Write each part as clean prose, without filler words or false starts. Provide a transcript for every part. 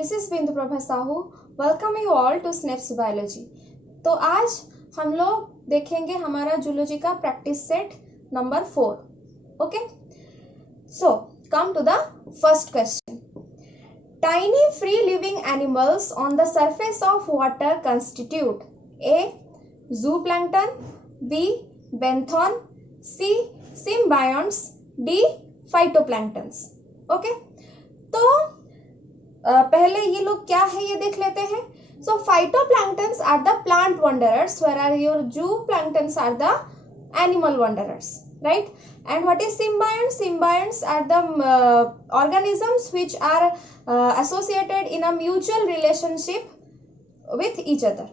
This is Bindu Prabha Sahu. Welcome you all to Snaps biology. तो आज हम लोग देखेंगे हमारा जूलॉजी का practice set number 4। Okay, so come to the first question. Tiny free living animals on the surface of water constitute A. Zooplankton, B. Benthon, C. Symbionts, D. Phytoplanktons। Okay, तो पहले ये लोग क्या है ये देख लेते हैं। So phytoplanktons are the plant wanderers, whereas your zooplanktons are the animal wanderers, right? And what is symbionts? Symbionts are the organisms which are associated in a mutual relationship with each other.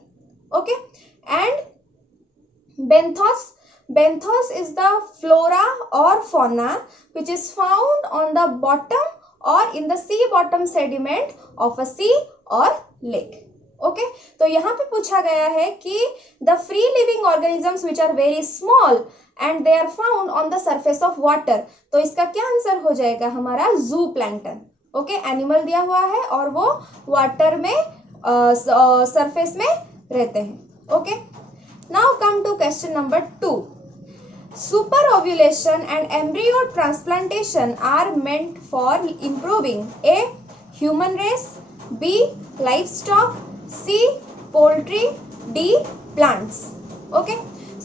Okay, and benthos is the flora or fauna which is found on the bottom or in the sea bottom sediment of a sea or lake. Okay, तो यहाँ पे पूछा गया है कि the free living organisms which are very small and they are found on the surface of water. तो इसका क्या आंसर हो जाएगा हमारा जू प्लैंक्टन। ओके, एनिमल दिया हुआ है और वो वाटर में सरफेस में रहते हैं। Okay, now come to question number 2। Superovulation and embryo transplantation are meant for improving A. Human race, B. Livestock, C. Poultry, D. Plants. Okay,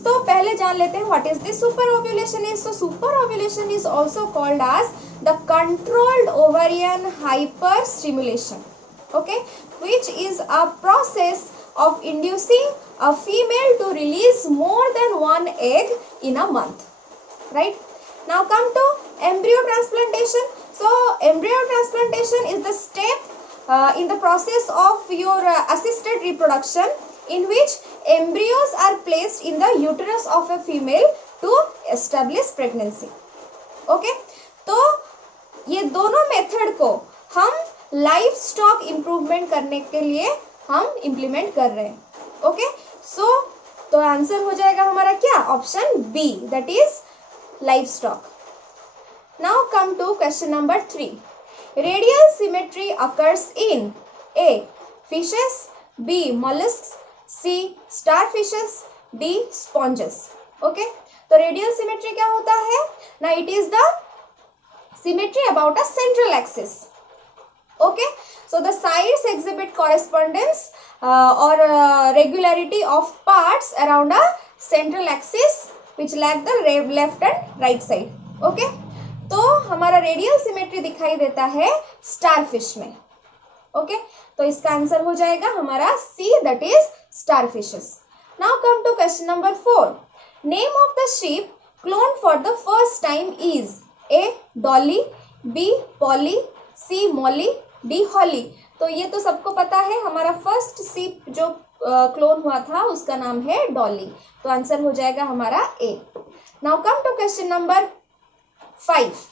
so पहले जान लेते हैं what is this superovulation is. So superovulation is also called as the controlled ovarian hyperstimulation. Okay, which is a process of inducing a female to release more than one egg in a month. Right, now come to embryo transplantation. So embryo transplantation is the step in the process of your assisted reproduction in which embryos are placed in the uterus of a female to establish pregnancy. Okay, तो ये दोनों method को हम life stock improvement करने के लिए हम implement कर रहे हैं। ओके, सो तो आंसर हो जाएगा हमारा क्या, option B, that is life stock. Now come to question number 3। Radial symmetry occurs in A. Fishes, B. Molluscs, C. Starfishes, D. Sponges. Okay, तो रेडियल सिमेट्री क्या होता है ना, it is the symmetry about a central axis. Okay, so the sides exhibit correspondence or regularity of parts around a central axis which lack the left and right side. Okay, तो हमारा radial symmetry दिखाई देता है starfish में. Okay, तो इसका answer हो जाएगा हमारा C, that is starfishes. Now come to question number 4. Name of the sheep clone for the first time is A. Dolly, B. Polly, C. Molly, D. Holly. तो ये तो सबको पता है, हमारा फर्स्ट शीप जो क्लोन हुआ था उसका नाम है डॉली. तो आंसर हो जाएगा हमारा A. Now come to question number 5.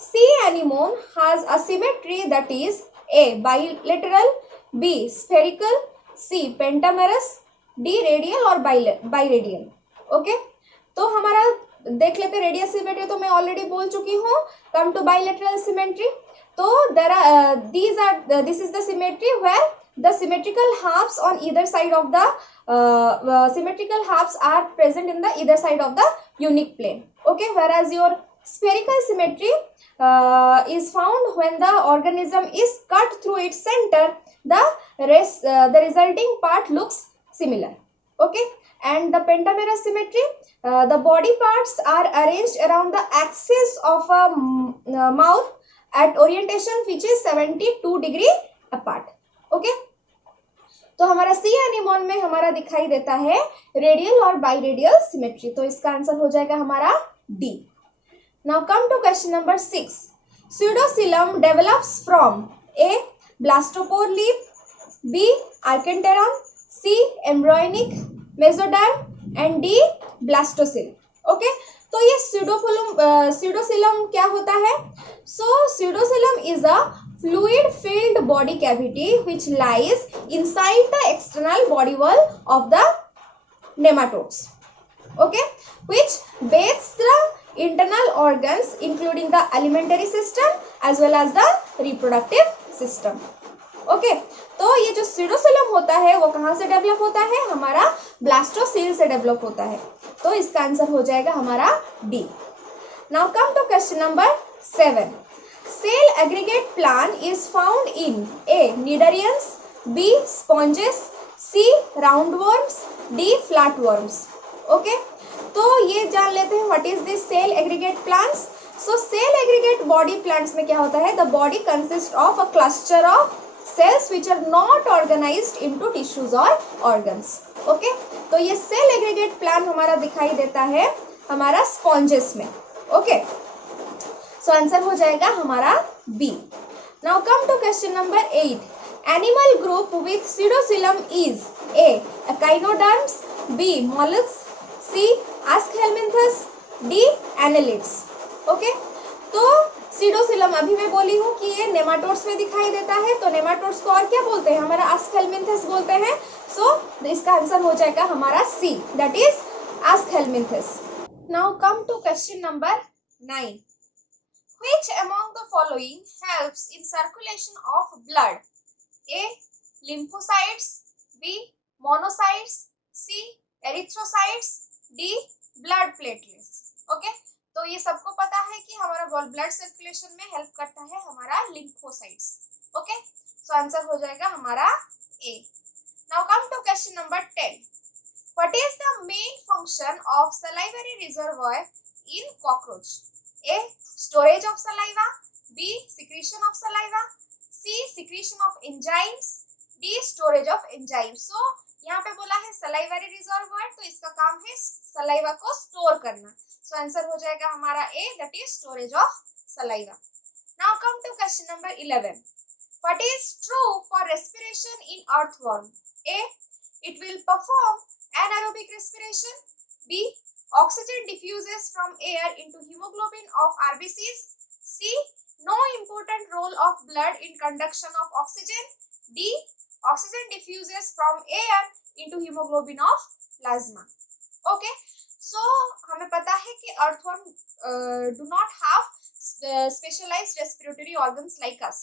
Sea anemone has a symmetry that is A. Bilateral, B. Spherical, C. Pentamerous, D. Radial और बाइरेडियल. ओके, तो हमारा देख लेते हैं रेडियल सिमेट्री, तो मैं ऑलरेडी बोल चुकी हूँ. कम टू बाइलेटरल सिमेट्री, तो this is the symmetry where the symmetrical halves on either side of the symmetrical halves are present in the either side of the unique plane. Okay, whereas your spherical symmetry is found when the organism is cut through its center, the resulting part looks similar. Okay, and the pentamerous symmetry, the body parts are arranged around the axis of a mouth at orientation which is 72 degree apart. Okay, तो हमारा सी anemone में हमारा दिखाई देता है radial और बाइरेडियल symmetry. तो इसका आंसर हो जाएगा हमारा D. Now come to question number 6. Pseudocoelom develops from A. Blastopore leaf, B. Archenteron, C. Embryonic mesoderm and D. Blastocele. Okay, तो ये pseudocoelom क्या होता है. So pseudocoelom is a fluid filled body cavity which lies inside the external body wall of the nematodes. Okay, which bathes the internal organs including the alimentary system as well as the reproductive system. Okay, तो ये जो सीडोसिलम होता है वो कहाँ से develop होता है, हमारा ब्लास्टोसील से डेवलप होता है, तो इसका आंसर हो जाएगा हमारा D. Now come to question number 7। Cell aggregate plan is found in A cnidarians, B sponges, C roundworms, D flatworms. Okay, तो ये जान लेते हैं what is this cell aggregate plants. So cell aggregate body plants में क्या होता है, the body consist of a cluster of cells which are not organized into tissues or organs. Okay, तो ये सेल एग्रीगेट प्लान हमारा दिखाई देता है हमारा स्पॉन्जेस में। ओके, सो आंसर हो जाएगा हमारा B. Now come to question number 8। Animal group with pseudocoelom is A echinoderms, B molluscs, C aschelminthes, D annelids. Okay, तो सीडोसिलम अभी मैं बोली हूँ कि ये नेमाटोड्स में दिखाई देता है, तो नेमाटोड्स को और क्या बोलते हैं, हमारा एस्केलमिंथस बोलते हैं। सो इसका आंसर हो जाएगा हमारा C, that is aschelminthes. Now come to question number 9। Which among the following helps in circulation of blood? A. Lymphocytes, B. Monocytes, C. Erythrocytes, D. Blood platelets. Okay, तो ये सबको पता है कि हमारा ब्लड सर्कुलेशन में हेल्प करता है हमारा लिम्फोसाइट्स। ओके, सो आंसर हो जाएगा हमारा A. Now come to question number 10। What is the main function of salivary reservoir in cockroach? A storage of saliva, B secretion of saliva, C secretion of enzymes, D storage of enzymes. So यहाँ पे बोला है salivary reservoir, तो इसका काम है saliva को store करना। सो आंसर हो जाएगा हमारा A, that is storage of saliva. Now come to question number 11। What is true for respiration in earthworm? A it will perform anaerobic respiration, B oxygen diffuses from air into hemoglobin of RBCs, C no important role of blood in conduction of oxygen, D oxygen diffuses from air into hemoglobin of plasma. Okay, so हमें पता है कि earthworm do not have specialized respiratory organs like us.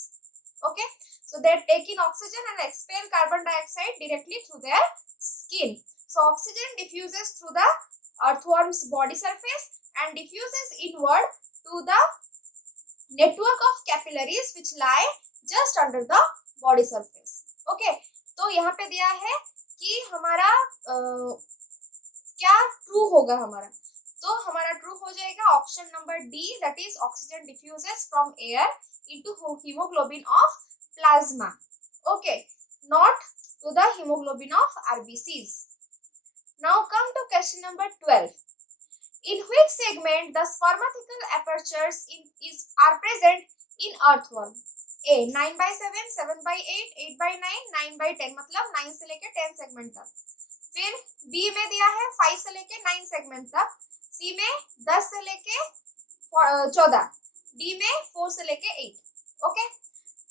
Okay, so they take in oxygen and expel carbon dioxide directly through their skin. So oxygen diffuses through the earthworm's body surface and diffuses inward to the network of capillaries which lie just under the body surface. Okay, तो यहाँ पे दिया है कि हमारा क्या true होगा हमारा, तो हमारा ट्रू हो जाएगा option number D, that is oxygen diffuses from air into haemoglobin of plasma. Okay, not to the haemoglobin of RBCs. Now come to question number 12. In which segment the spermatical apertures are present in earthworm? A 9/7, 7/8, 8/9, 9/10, मतलब 9 से लेके 10 segment तक। फिर B में दिया है 5 से लेके 9 सेगमेंट तक, C में 10 से लेके 14, D में 4 से लेके 8। ओके,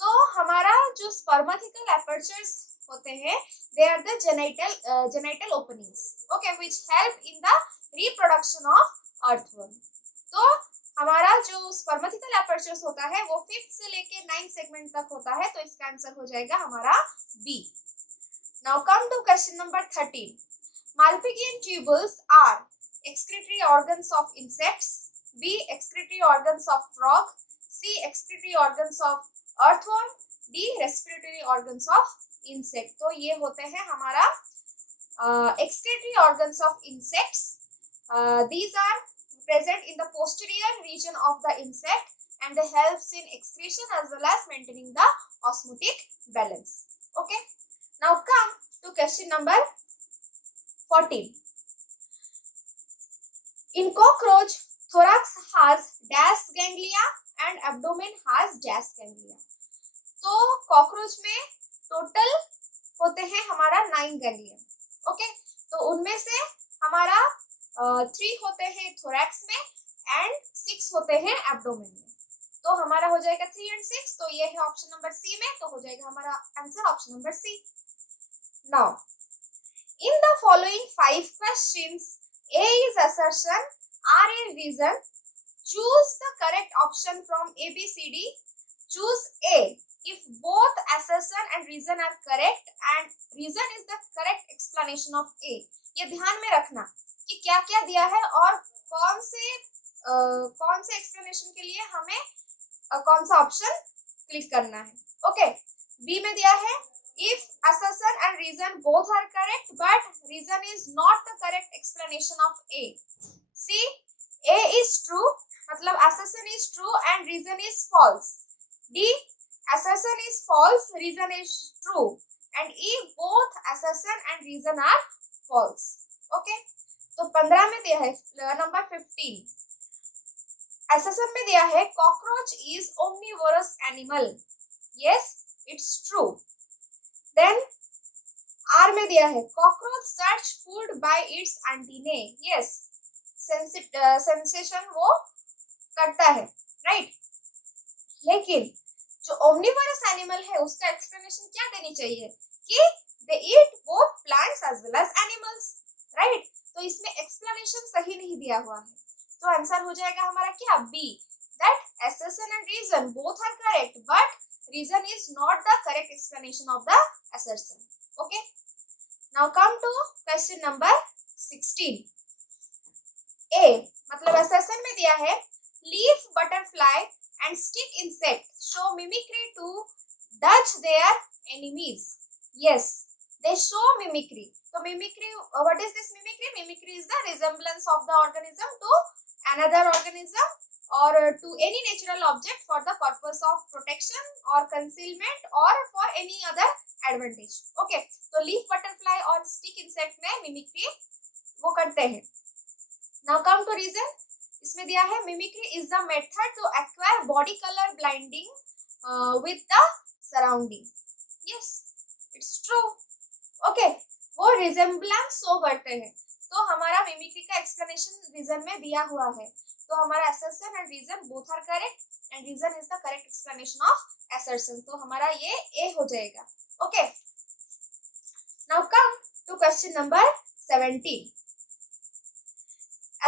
तो हमारा जो स्पर्मेटिकल एपर्चर्स होते हैं, they are the genital openings, okay, which help in the reproduction of earthworm. तो हमारा जो स्पर्मेटिकल एपर्चर्स होता है वो 5th से लेके 9 सेगमेंट तक होता है, तो इसका आंसर हो जाएगा हमारा B. Now come to question number 13। Malpighian tubules are excretory organs of insects, B excretory organs of frog, C excretory organs of earthworm, D respiratory organs of insect। तो ये होते हैं हमारा excretory organs of insects. These are present in the posterior region of the insect and they helps in excretion as well as maintaining the osmotic balance. Okay, now come to question number 14. In cockroach, thorax has dash ganglia and abdomen has dash ganglia. तो cockroach में total होते हैं हमारा 9 ganglion. Okay, तो उनमें से हमारा 3 होते हैं थोरैक्स में एंड 6 होते हैं एब्डोमेन में, तो हमारा हो जाएगा 3 and 6, तो ये है ऑप्शन नंबर सी में, तो हो जाएगा हमारा answer option number C. Now in the following 5 questions, A is assertion, R is reason, choose the correct option from A, B, C, D choose A if both assertion and reason are correct and reason is the correct explanation of A. ये ध्यान में रखना कि क्या क्या दिया है और कौन से एक्सप्लेनेशन के लिए हमें कौन सा ऑप्शन क्लिक करना है. ओके, बी में दिया है if assertion and reason both are correct but reason is not the correct explanation of A. C, A is true मतलब assertion is true and reason is false. D, assertion is false, reason is true. And E, both assertion and reason are false. Okay, तो 15 में दिया है number 15. assertion में दिया है cockroach is omnivorous animal. Yes, it's true. Then R में दिया है cockroach search food by its antennae. Yes, sensation वो करता है, right? लेकिन जो omnivorous animal है उसका explanation क्या देनी चाहिए कि they eat both plants as well as animals, right? तो इसमें explanation सही नहीं दिया हुआ है, तो आंसर हो जाएगा हमारा क्या B, that assertion and reason both are correct but reason is not the correct explanation of the assertion. Okay, now come to question number 16. A मतलब assertion में दिया है leaf butterfly and stick insect show mimicry to dodge their enemies. Yes, they show mimicry. So mimicry, what is this mimicry? Mimicry is the resemblance of the organism to another organism or to any natural object for the purpose of protection or concealment or for any other advantage. Okay, तो leaf butterfly और stick insect में mimicry वो करते हैं. Now come to reason. इसमें दिया है mimicry is the method to acquire body color blinding with the surrounding. Yes, it's true. Okay, वो resemblance show करते हैं, तो हमारा mimicry का explanation reason में दिया हुआ है, तो हमारा assertion and reason both are correct and reason is the correct explanation of assertion, तो हमारा ये A हो जाएगा. Okay, now come to question number 17.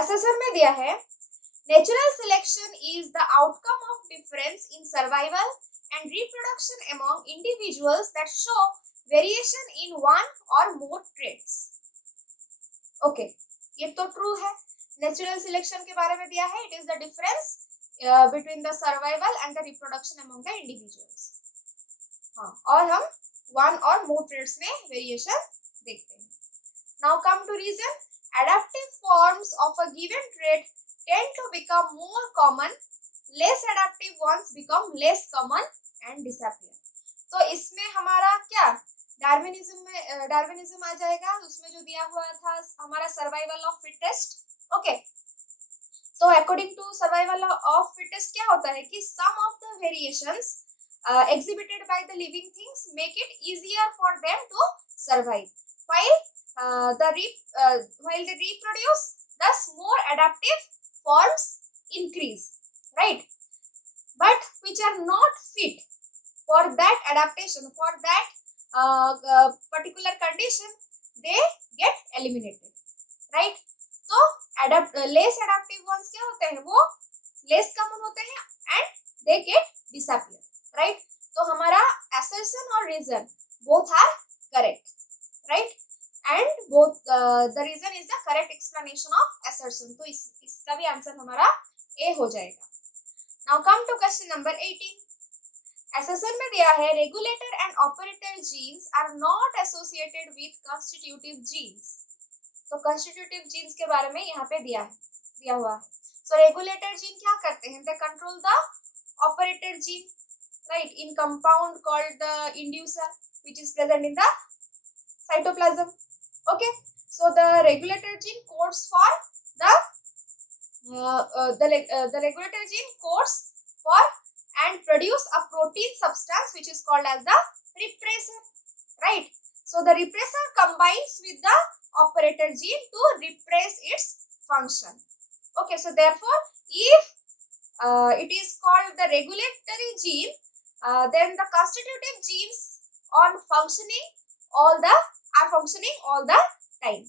assertion में दिया है natural selection is the outcome of difference in survival and reproduction among individuals that show variation in one or more traits. Okay, ये तो true है. Natural selection के बारे में दिया है it is the difference between the survival and the reproduction among the individuals. हाँ, और हम वन और मोर ट्रेड्स में वेरिएशन देखते हैं. Now come to reason. Adaptive forms of a given trait tend to become more common, less adaptive ones become less common and disappear. तो इसमें हमारा क्या डार्विनिज्म आ जाएगा. उसमें जो दिया हुआ था हमारा सर्वाइवल ऑफ फिटेस्ट. ओके, तो according to survival of fittest क्या होता है कि some of the variations exhibited by the living things make it easier for them to survive while they reproduce, thus more adaptive forms increase, right? But which are not fit for that adaptation, for that particular condition, they get eliminated, right? तो less adaptive once क्या होते हैं, वो less common होते हैं and they get disappear, right? तो हमारा assertion और reason both are correct, right? And both the reason is the correct explanation of assertion. तो इसका भी आंसर हमारा A हो जाएगा. Now come to question number 18. assertion में दिया है regulator and operator genes are not associated with constitutive genes. तो constitutive genes के बारे में यहाँ पे दिया हुआ है. So regulator gene क्या करते हैं? They control the operator gene, right, in compound called the inducer which is present in the cytoplasm. Okay, so the regulator gene codes for the regulator gene codes for and produce a protein substance which is called as the repressor, right? So the repressor combines with the operator gene to repress its function. Okay, so therefore if it is called the regulatory gene, then the constitutive genes are functioning all the time,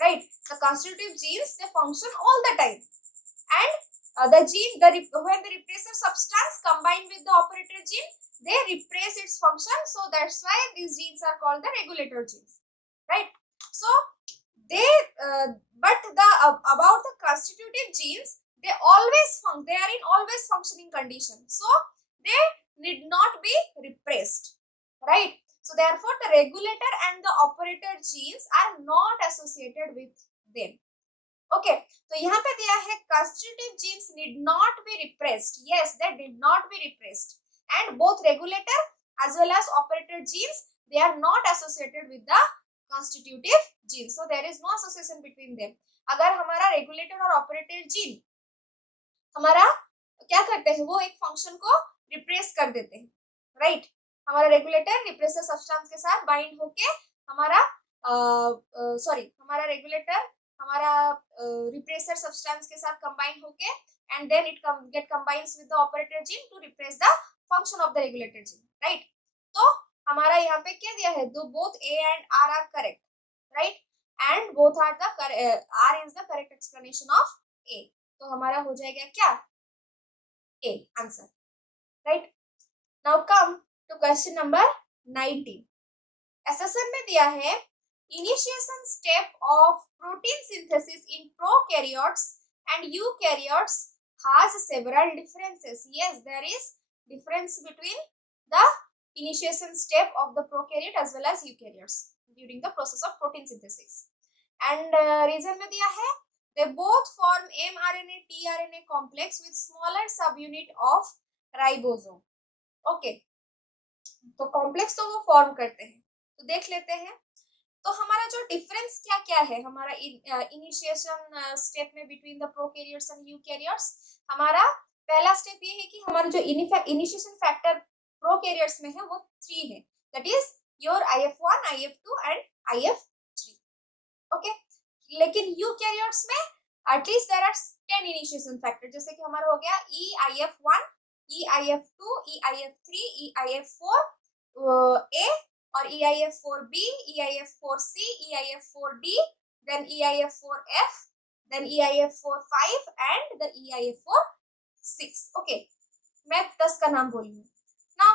right? The constitutive genes, they function all the time and the gene, when the repressor substance combine with the operator gene, they repress its function. So that's why these genes are called the regulator genes, right? So they, but the about the constitutive genes, they are in always functioning condition. So they need not be repressed, right? So therefore, the regulator and the operator genes are not associated with them. Okay, तो यहाँ पे दिया है constitutive genes need not be repressed. Yes, they did not be repressed, and both regulator as well as operator genes, they are not associated with the constitutive genes. So there is no association between them. अगर हमारा regulator और operator gene हमारा क्या करते हैं, वो एक function को रिप्रेस कर देते हैं, राइट? हमारा रेगुलेटर रिप्रेसर सब्सटेंस के साथ बाइंड होके हमारा हमारा रेगुलेटर हमारा रिप्रेसर सब्सटेंस के साथ कंबाइन होके and then it get combines with the operator gene to repress the function of the regulator gene, right? तो हमारा यहाँ पे क्या दिया है, दो both A and R correct, right? And both are the R is the correct explanation of A. तो हमारा हो जाएगा क्या, A answer, right? Now come to question number 19. Assertion में दिया है initiation step of protein synthesis in prokaryotes and eukaryotes has several differences. Yes, there is difference between the initiation step of the prokaryote as well as eukaryotes during the process of protein synthesis. And reason में दिया है, they both form mRNA tRNA complex with smaller subunit of ribosome. Okay, तो complex तो वो form करते हैं, तो देख लेते हैं. तो हमारा जो डिफरेंस क्या क्या है हमारा इनिशिएशन स्टेप में between the prokaryotes and eukaryotes. हमारा पहला स्टेप ये है कि हमारा जो इनिशिएशन फैक्टर प्रोकैरियोट्स में है वो 3 है, that is your IF1, IF2 and IF3. Okay, लेकिन यूकैरियोट्स में at least there are 10 initiation factor, जैसे कि हमारा हो गया EIF1, EIF2, EIF3, EIF4 A और EIF4B, EIF4C, EIF4D, then EIF4F, then EIF45 and the EIF46. Okay, मैं 10 का नाम बोली हूँ. Now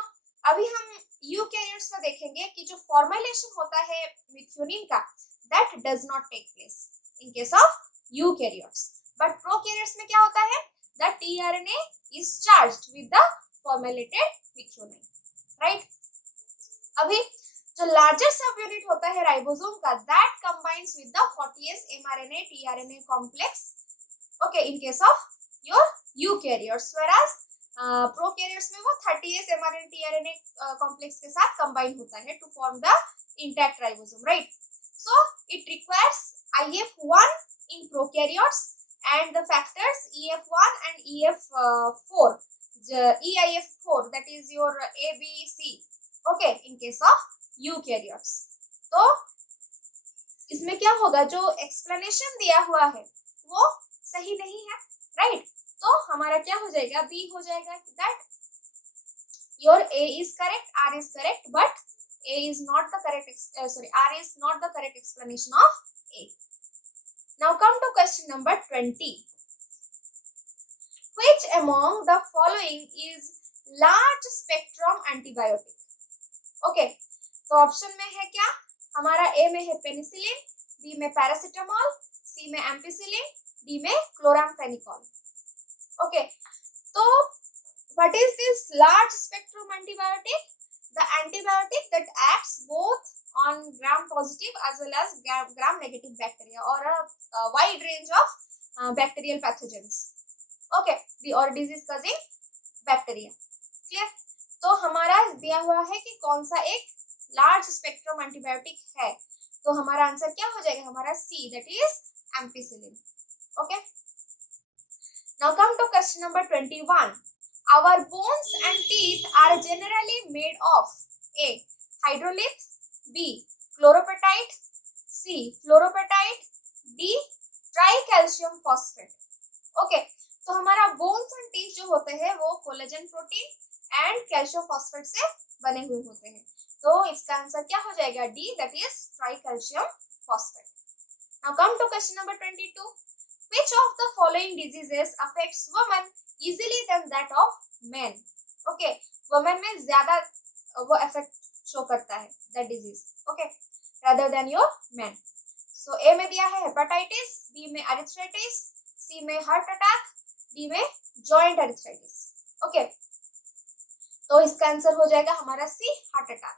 अभी हम यूकैरियोट्स में देखेंगे कि जो फॉर्मुलेशन होता है मिथ्योनिन का, that does not take place in case of eukaryotes, but prokaryotes में क्या होता है, the tRNA is charged with the formulated methionine, right? अभी जो लार्जर सब यूनिट होता है राइबोसोम का, that combines with the 40S mRNA tRNA complex, okay, in case of your eukaryotes, whereas prokaryotes में वो 30S mRNA tRNA कॉम्प्लेक्स के साथ कंबाइन होता है to form the intact ribosome, right? So it requires IF1 in prokaryotes and the factors EF1 and EF4, EIF4, that is your A, B, C, okay, in case of eukaryotes. तो इसमें क्या होगा, जो explanation दिया हुआ है वो सही नहीं है, राइट? तो हमारा क्या हो जाएगा, B हो जाएगा, that your A is correct, R is correct, but A is not the correct R is not the correct explanation of A. Now come to question number 20. Which among the following is large spectrum antibiotic? Okay, तो option में है क्या, हमारा A में है penicillin, B में paracetamol, C में ampicillin, D में क्लोरामफेनिकोल. Okay, तो what is this large spectrum antibiotic? The antibiotic that acts both on gram-positive as well as gram-negative bacteria or a wide range of bacterial pathogens. Okay, or disease-causing bacteria. Clear? तो हमारा दिया हुआ है कि कौन सा एक large spectrum antibiotic है, तो हमारा आंसर क्या हो जाएगा, हमारा C, that is ampicillin. Okay. Now come to question number 21. Our bones and teeth are generally made of A. Hydrolith, B. Chloropatite, C. Fluoropatite, D. Tricalcium phosphate. Okay, तो हमारा bones and teeth जो होते हैं वो collagen protein and calcium phosphate से बने हुए होते हैं, तो इसका आंसर क्या हो जाएगा, D, that is tricalcium phosphate. Now come to question number 22. Which of the following diseases affects women easily than that of men? Okay, women में ज्यादा वो effect show करता है that disease, okay, rather than your men. So A में दिया है hepatitis, B में arthritis, C में heart attack, D में joint arthritis. Okay, तो इसका आंसर हो जाएगा हमारा C, heart attack.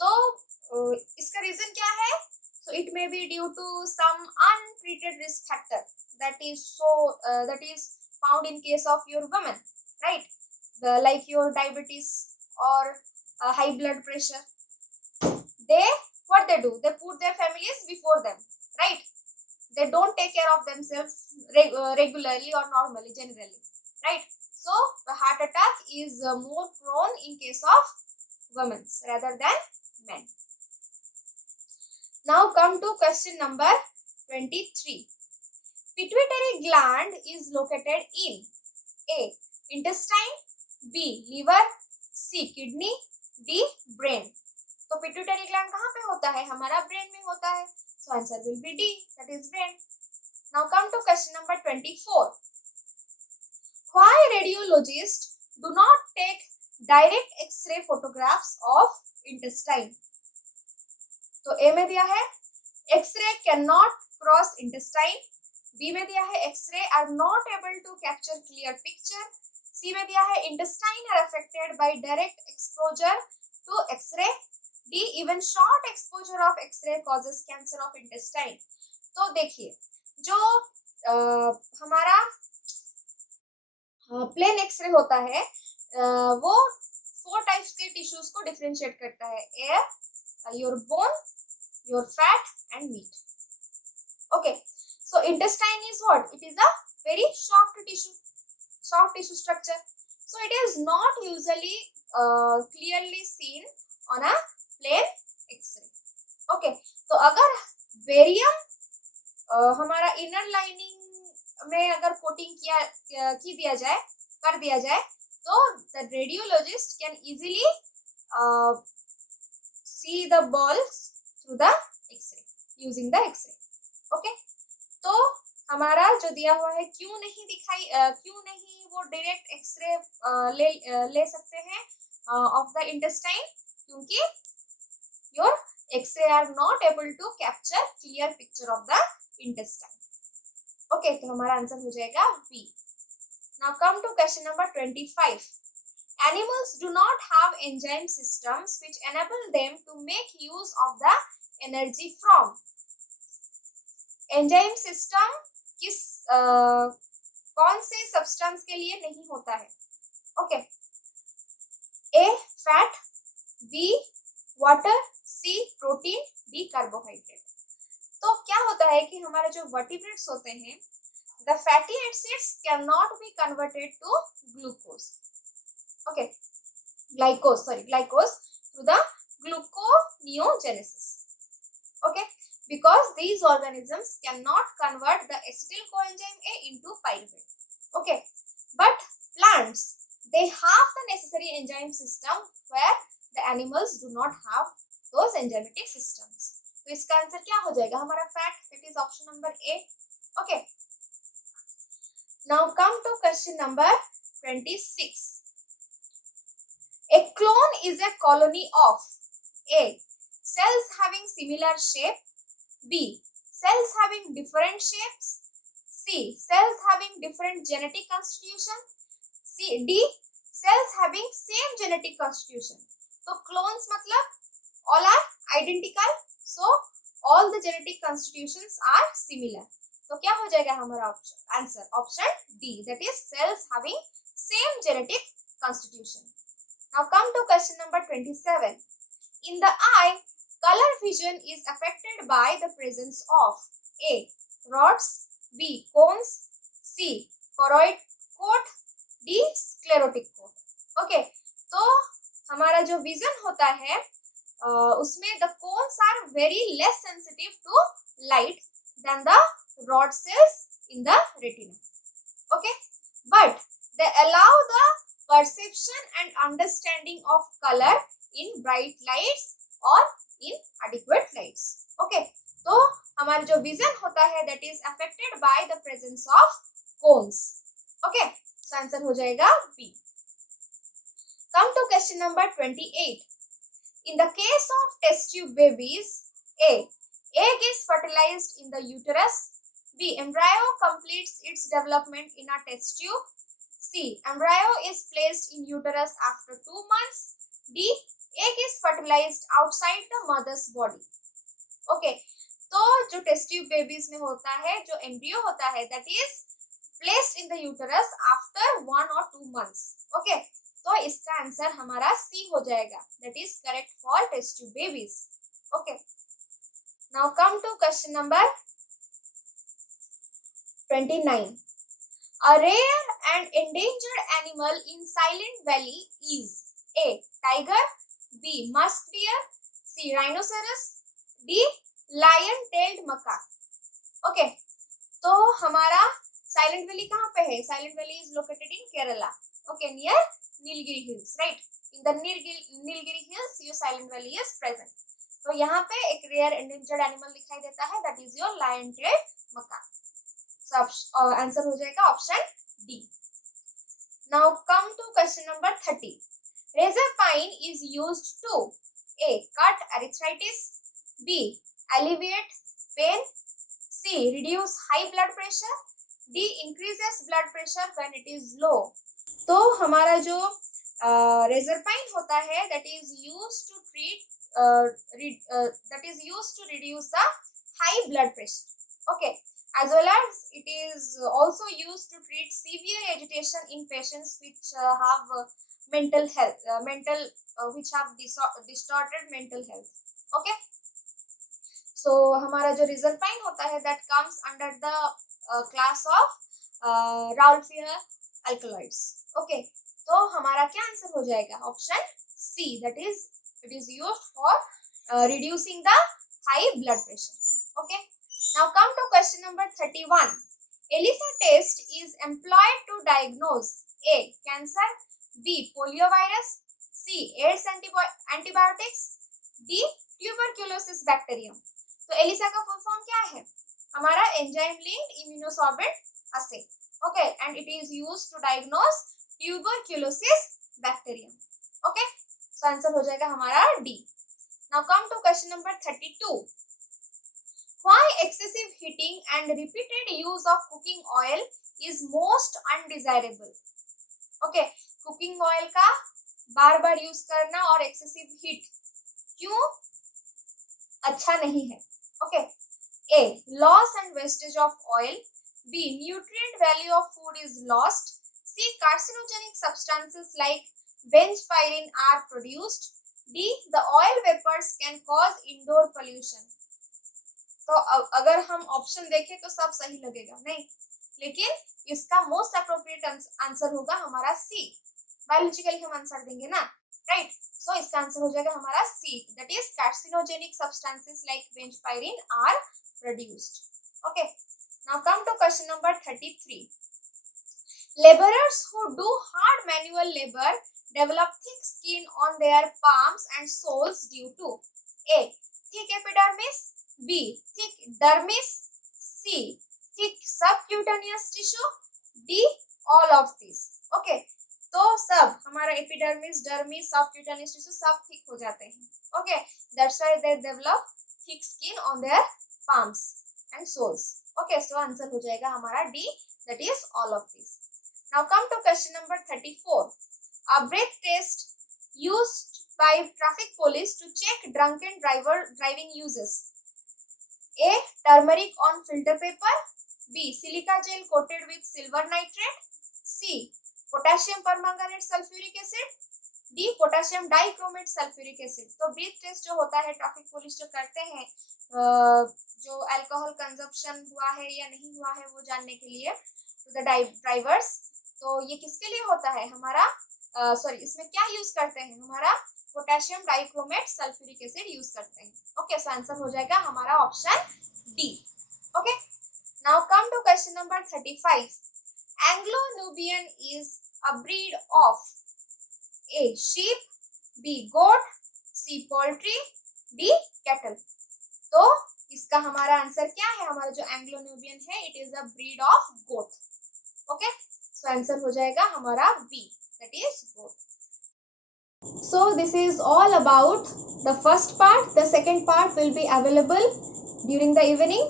तो इसका रीजन क्या है? So it may be due to some untreated risk factor that is found in case of your women, right? Like your diabetes or high blood pressure. What they do? They put their families before them, right? They don't take care of themselves regularly or normally, generally, right? So the heart attack is more prone in case of women rather than men. Now come to question number 23. Pituitary gland is located in A. Intestine, B. Liver, C. Kidney, D. Brain. तो pituitary gland कहाँ पे होता है? हमारा brain में होता है. So answer will be D, that is brain. Now come to question number 24. Why radiologists do not take direct X-ray photographs of intestine? तो A में दिया है X-ray cannot cross intestine. B में दिया है X-ray are not able to capture clear picture. C में दिया है intestine are affected by direct exposure to X-ray. D even short exposure of X-ray causes cancer of intestine. तो देखिए, जो हमारा प्लेन एक्सरे होता है वो 4 टाइप्स के टिश्यूज को डिफरेंशिएट करता है. Air, your bone, your fat and meat. Okay, so intestine is what? It is a very soft tissue structure. So it is not usually clearly seen on a plain X-ray. Okay, तो अगर barium हमारा inner lining में अगर coating कर दिया जाए तो the radiologist can easily see the balls through the X-ray, using the X-ray. Okay, तो हमारा जो दिया हुआ है क्यों नहीं वो डायरेक्ट एक्सरे ले सकते हैं of the intestine? क्योंकि your X-ray are not able to capture clear picture of the intestine. Okay, तो हमारा आंसर हो जाएगा B. Now come to question number 25. Animals do not have enzyme systems which enable them to make use of the energy from. Enzyme system कौन से substance के लिए नहीं होता है? ओके, ए फैट, बी वाटर, सी प्रोटीन, डी कार्बोहाइड्रेट. तो क्या होता है कि हमारे जो वर्टिब्रेट्स होते हैं, the fatty acids can not be converted to glucose, okay, glycose through the gluconeogenesis. Okay, because these organisms cannot convert the acetyl coenzyme A into pyruvate. Okay, but plants, they have the necessary enzyme system where the animals do not have those enzymatic systems. तो इसका answer क्या हो जाएगा? हमारा fat, that is option number A. Okay, now come to question number 26. A clone is a colony of A. cells having similar shape, B. cells having different shapes, C. cells having different genetic constitution, D. cells having same genetic constitution. तो clones मतलब all are identical, so all the genetic constitutions are similar. तो क्या हो जाएगा हमारा answer? Option D, that is cells having same genetic constitution. Now come to question number 27. In the eye, color vision is affected by the presence of A. rods, B. cones, C. choroid coat, D. sclerotic coat. Okay, तो हमारा जो vision होता है उसमें the cones are very less sensitive to light than the rod cells in the retina. Okay, but they allow the perception and understanding of color in bright lights or in adequate lights. Okay, तो हमारा जो vision होता है that is affected by the presence of cones. Okay, so answer हो जाएगा B. Come to question number 28। In the case of test tube babies, A. Egg is fertilized in the uterus. B. Embryo completes its development in a test tube. C. Embryo is placed in uterus after 2 months. D. Egg is fertilized outside the mother's body. Okay, तो जो test tube babies में होता है, जो embryo होता है that is placed in the uterus after 1 or 2 months. Okay, तो इसका आंसर हमारा सी हो जाएगा, that is correct for test tube babies. Okay, now come to question number 29। A rare and endangered animal in Silent Valley is A. Tiger, B. Musk deer, C. Rhinoceros, D. Lion-tailed macaque. Okay, तो हमारा silent valley कहाँ पे है? Silent valley is located in Kerala. Okay, near Nilgiri hills, right? In the Nilgiri hills your silent valley is present. तो यहाँ पे एक rare endangered animal दिखाई देता है that is your lion tailed macaque. So answer हो जाएगा option D. Now come to question number 30। Reserpine is used to A. cut arthritis, B. alleviate pain, C. reduce high blood pressure, D. increases blood pressure when it is low. तो हमारा जो razor pine होता है that is used to treat that is used to reduce the high blood pressure. Okay, as well as it is also used to treat severe agitation in patients which have mental health, which have distorted mental health. Okay, so हमारा जो razor pine होता है that comes under the class of Rauwolfia alkaloids. Okay, तो हमारा क्या answer हो जाएगा? Option C, that is it is used for reducing the high blood pressure. Okay, now come to question number 31। ELISA test is employed to diagnose A. cancer, B. poliovirus, C. AIDS antibiotics, D. tuberculosis bacterium. तो ELISA का full form क्या है? हमारा enzyme linked immunosorbent assay. Okay, and it is used to diagnose tuberculosis bacterium. Okay, so answer हो जाएगा हमारा D. Now come to question number 32. Why excessive heating and repeated use of cooking oil is most undesirable? Okay, cooking oil का बार बार use करना और excessive heat क्यों अच्छा नहीं है? Okay, A. loss and wastage of oil, B. nutrient value of food is lost, C. carcinogenic substances like benzoyl are produced, D. the oil vapors can cause indoor pollution. तो अगर हम option देखें तो सब सही लगेगा नहीं, लेकिन इसका मोस्ट अप्रोप्रिएट आंसर होगा हमारा सी। बायोलॉजिकली हम आंसर देंगे ना, राइट? सो इसका आंसर हो जाएगा हमारा C, that is carcinogenic substances like benzopyrene are produced. Okay, now come to question number 33। Laborers who do hard manual labor develop thick skin on their palms and soles due to A. thick epidermis, B. thick dermis, C. thick subcutaneous tissue, D. all of these. Okay, तो सब हमारा epidermis, dermis, subcutaneous tissue सब thick हो जाते हैं। Okay, that's why they develop thick skin on their palms and soles. Okay, so answer हो जाएगा हमारा D, that is all of these. Now come to question number 34. A breath test used by traffic police to check drunken driving uses. A. turmeric on filter paper, B. silica gel coated with silver nitrate, C. potassium permanganate sulfuric acid, D. potassium dichromate sulfuric acid. तो breathe test जो होता है traffic police जो करते हैं जो alcohol consumption हुआ है या नहीं हुआ है वो जानने के लिए टू द ड्राइवर्स, तो ये किसके लिए होता है? हमारा इसमें क्या यूज करते हैं? हमारा potassium dichromate sulphuric acid use करते हैं। ओके, सो आंसर हो जाएगा हमारा option D. Okay, now come to question number 35. Anglo Nubian is a breed of A. sheep, B. goat, C. poultry, D. cattle. तो इसका हमारा आंसर क्या है? हमारा जो एंग्लो न्यूबियन है, it is a breed of goat. Okay, so answer हो जाएगा हमारा B, that is goat. So this is all about the first part. The second part will be available during the evening,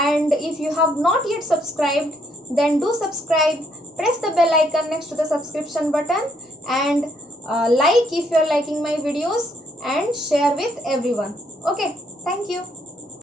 and if you have not yet subscribed, then do subscribe. Press the bell icon next to the subscription button, and like if you are liking my videos, and share with everyone. Okay, thank you.